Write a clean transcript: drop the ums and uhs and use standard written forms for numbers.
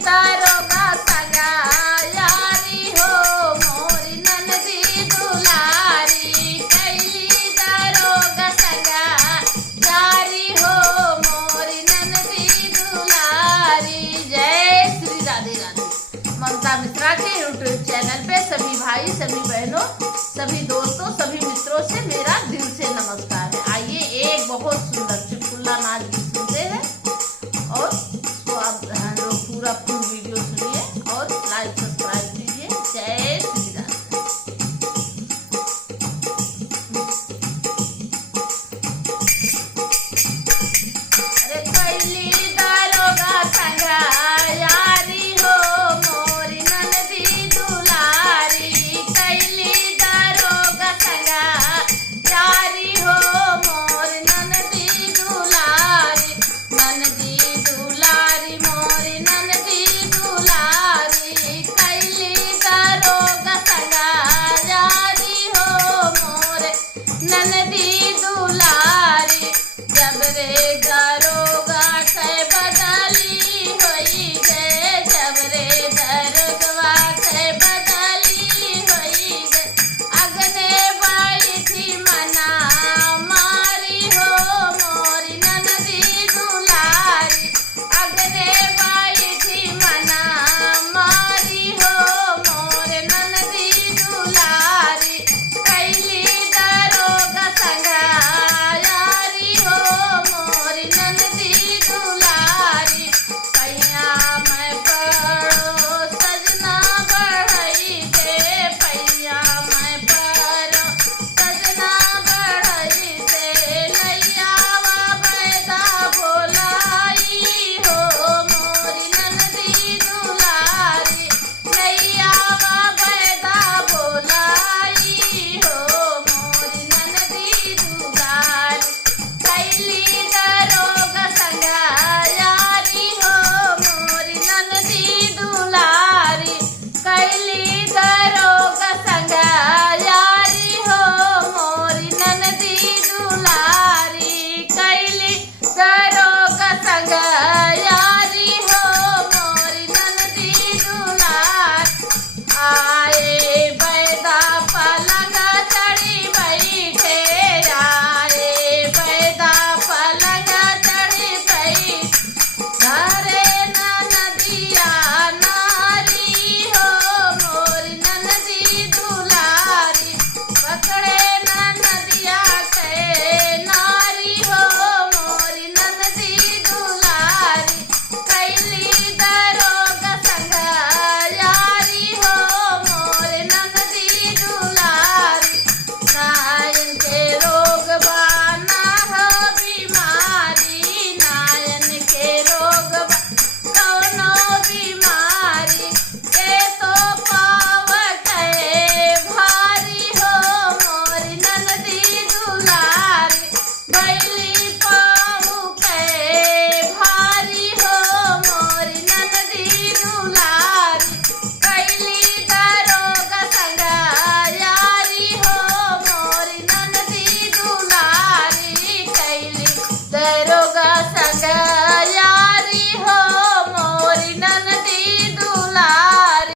दरोगा संगा यारी हो मोरी ननदी दुलारी, कैली दरोगा संगा यारी हो मोरी ननदी दुलारी। जय श्री राधे राधे। ममता मिश्रा के यूट्यूब चैनल पे सभी भाई, सभी बहनों, सभी दोस्तों, सभी मित्रों से मेरा दिल से नमस्कार है। आइए एक बहुत सुंदर चुटकुला नाच भी सुनते हैं और तो आप लोग पूरा फुल वीडियो सुनिए और लाइक सब्सक्राइब कीजिए। जय श्री राधे। अरे कैली दरोगा संगा यारी हो मोरी ननदी दुलारी, कैली दरोगा संगा यारी हो मोरी ननदी दुलारी, ननदी दुलारी मोरी ननदी दुलारी, कैली दरोगा संगा यारी हो मोरे ननदी दुलारी। जब रे दरोगा से बदली होई गे, जब रे दरोगा से बदली होई गे, अगने बाई थी मना मारी हो मोरी ननदी दुलारी, अगने बाई थी मना मारी हो मोरे ननदी दुलारी, कैली दरोगा संगा यारी हो मोरी ननदी दुलारी। पैया मैं पढ़ो सजना बढ़ई दे, पैया मैं पढ़ो सजना बढ़ई दे, नैयावा बैदा बोलाई हो मोरी ननदी दुलारी, नैयावा बैदा बोलाई हो मोरी ननदी दुलारी, कैली दरोगा संगा यारी हो मोरी ननदी दुलारी, कैली दरोगा संगा यारी हो मोरी ननदी दुलारी, कैली दरोगा संगा यारी हो मोरी ननदी दुलारी। आए बैदा पलंग चढ़ी बैठे, आए बैदा पलंग चढ़ी बैठे, घरे ननदिया नारी हो मोरी ननदी दुलारी, पकड़े ननदिया के नारी हो मोरी ननदी दुलारी, कैली दरोगा संगा यारी हो मोरी ननदी दुलारी। नायन के रोग बाना हो बीमारी, नायन के रोग कौनो बीमारी, ए तो पावत भारी हो मोरी ननदी दुलारी,